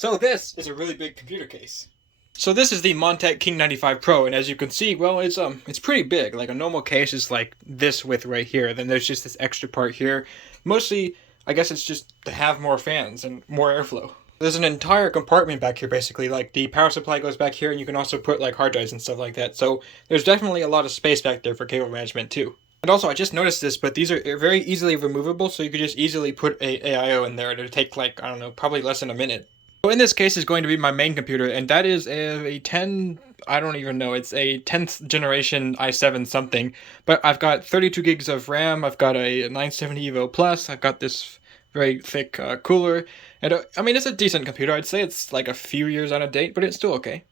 So this is a really big computer case. So this is the Montech King 95 Pro, and as you can see, well, it's pretty big. Like a normal case is like this width right here. Then there's just this extra part here. Mostly, I guess it's just to have more fans and more airflow. There's an entire compartment back here, basically. Like the power supply goes back here, and you can also put like hard drives and stuff like that. So there's definitely a lot of space back there for cable management too. And also, I just noticed this, but these are very easily removable, so you could just easily put a AIO in there. It'll take like, I don't know, probably less than a minute. So in this case is going to be my main computer, and that is a 10, I don't even know, it's a 10th generation i7 something, but I've got 32 gigs of RAM, I've got a 970 EVO Plus, I've got this very thick cooler, and I mean, it's a decent computer. I'd say it's like a few years out of date, but it's still okay.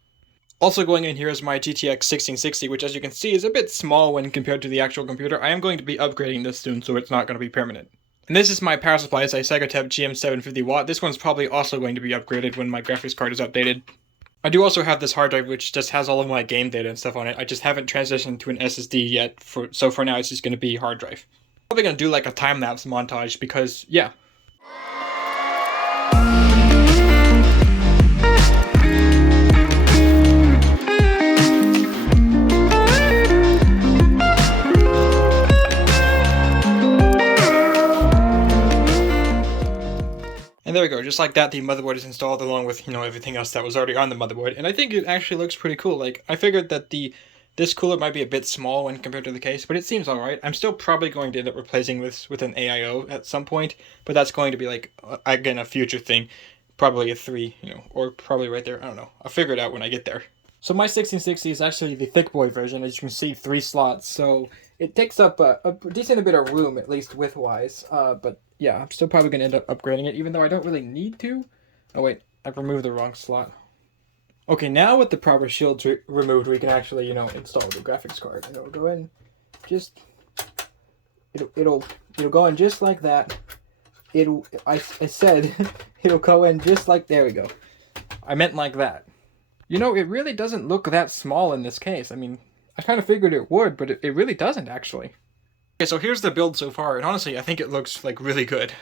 Also going in here is my GTX 1660, which as you can see is a bit small when compared to the actual computer. I am going to be upgrading this soon, so it's not going to be permanent. And this is my power supply. It's a Segatep GM750W. This one's probably also going to be upgraded when my graphics card is updated. I do also have this hard drive which just has all of my game data and stuff on it. I just haven't transitioned to an SSD yet, so for now it's just going to be hard drive. I'm probably going to do like a time-lapse montage because, yeah. And there we go, just like that, the motherboard is installed along with, everything else that was already on the motherboard. And I think it actually looks pretty cool. Like, I figured that this cooler might be a bit small when compared to the case, but it seems alright. I'm still probably going to end up replacing this with an AIO at some point, but that's going to be like, again, a future thing. Probably a 3, or probably right there, I don't know. I'll figure it out when I get there. So my 1660 is actually the thick boy version, as you can see, 3 slots, so it takes up a decent bit of room, at least width-wise, but yeah, I'm still probably going to end up upgrading it, even though I don't really need to. Oh wait, I've removed the wrong slot. Okay, now with the proper shields removed, we can actually, install the graphics card. And it'll go in just... It'll go in just like that. I said, it'll go in just like... There we go. I meant like that. It really doesn't look that small in this case. I mean, I kind of figured it would, but it really doesn't, actually. Okay, so here's the build so far, and honestly, I think it looks, like, really good.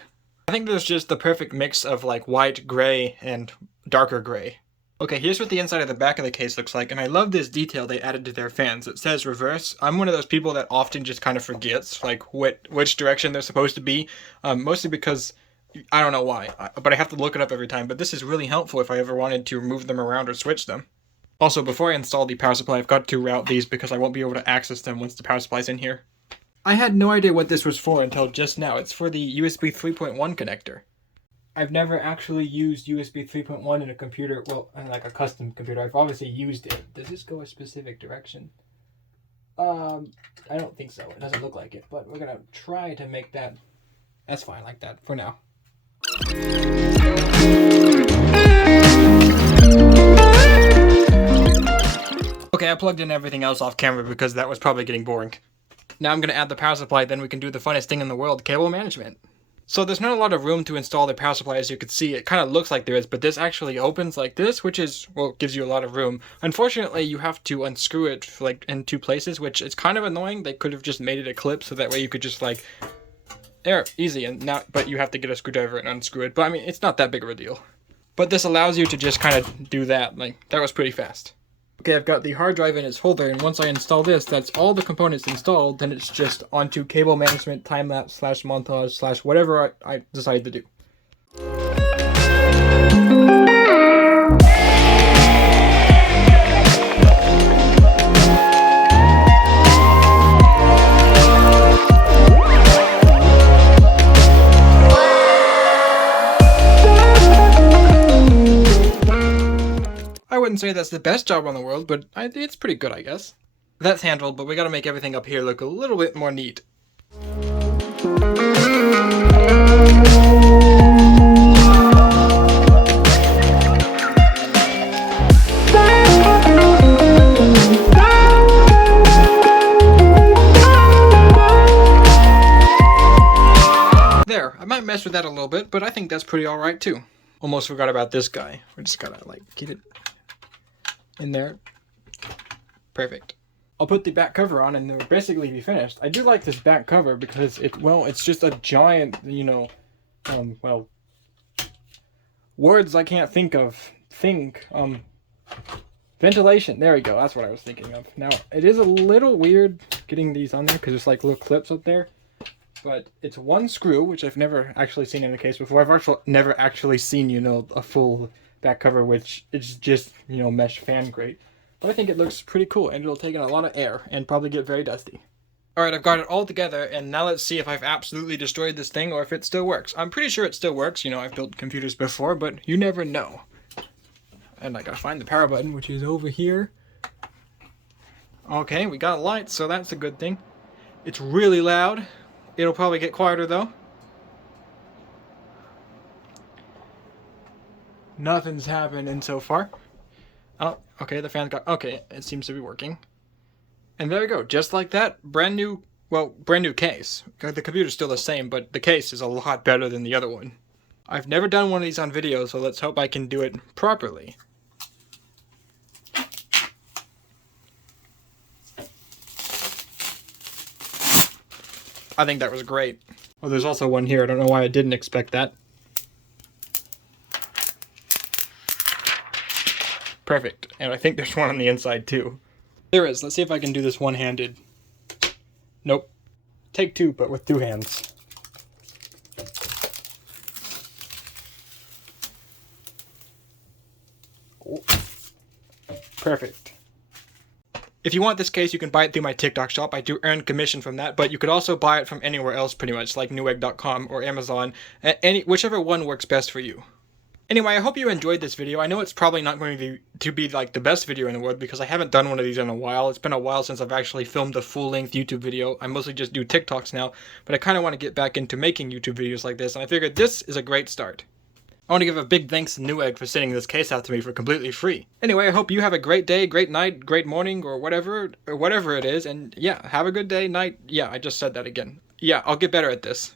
I think there's just the perfect mix of, like, white, gray, and darker gray. Okay, here's what the inside of the back of the case looks like, and I love this detail they added to their fans. It says reverse. I'm one of those people that often just kind of forgets, like, which direction they're supposed to be, mostly because... I don't know why, but I have to look it up every time, but this is really helpful if I ever wanted to move them around or switch them. Also, before I install the power supply, I've got to route these because I won't be able to access them once the power supply's in here. I had no idea what this was for until just now. It's for the USB 3.1 connector. I've never actually used USB 3.1 in a computer, well, in like a custom computer. I've obviously used it. Does this go a specific direction? I don't think so. It doesn't look like it, but we're gonna try to make that... That's fine like that for now. Okay, I plugged in everything else off camera because that was probably getting boring. Now I'm going to add the power supply, then we can do the funnest thing in the world, cable management. So there's not a lot of room to install the power supply, as you can see. It kind of looks like there is, but this actually opens like this, which is, well, gives you a lot of room. Unfortunately, you have to unscrew it like in 2 places, which is kind of annoying. They could have just made it a clip so that way you could just like... There, easy, and now, but you have to get a screwdriver and unscrew it. But I mean, it's not that big of a deal. But this allows you to just kind of do that. Like, that was pretty fast. Okay, I've got the hard drive in its holder, and once I install this, that's all the components installed, then it's just onto cable management, time-lapse, /montage, whatever I decide to do. I wouldn't say that's the best job on the world, but it's pretty good, I guess. That's handled, but we gotta make everything up here look a little bit more neat. There, I might mess with that a little bit, but I think that's pretty alright too. Almost forgot about this guy. We just gotta, like, get it in there. Perfect. I'll put the back cover on and then we'll basically be finished. I do like this back cover because it's just a giant, words I can't think of. Ventilation. There we go. That's what I was thinking of. Now, it is a little weird getting these on there because there's like little clips up there. But it's one screw, which I've never actually seen in the case before. I've actually never actually seen, a full back cover, which is just, mesh fan grate. But I think it looks pretty cool, and it'll take in a lot of air and probably get very dusty. Alright, I've got it all together, and now let's see if I've absolutely destroyed this thing or if it still works. I'm pretty sure it still works. I've built computers before, but you never know. And I gotta find the power button, which is over here. Okay, we got lights, so that's a good thing. It's really loud. It'll probably get quieter, though. Nothing's happening so far. Oh, okay, the fan got... Okay, it seems to be working. And there we go, just like that, brand new case. The computer's still the same, but the case is a lot better than the other one. I've never done one of these on video, so let's hope I can do it properly. I think that was great. Oh, there's also one here. I don't know why I didn't expect that. Perfect. And I think there's one on the inside too. There is. Let's see if I can do this one-handed. Nope. Take two, but with two hands. Oh. Perfect. If you want this case, you can buy it through my TikTok shop. I do earn commission from that, but you could also buy it from anywhere else pretty much, like Newegg.com or Amazon, whichever one works best for you. Anyway, I hope you enjoyed this video. I know it's probably not going to be like the best video in the world because I haven't done one of these in a while. It's been a while since I've actually filmed a full-length YouTube video. I mostly just do TikToks now, but I kind of want to get back into making YouTube videos like this, and I figured this is a great start. I want to give a big thanks to Newegg for sending this case out to me for completely free. Anyway, I hope you have a great day, great night, great morning, or whatever it is, and yeah, have a good day, night. Yeah, I just said that again. Yeah, I'll get better at this.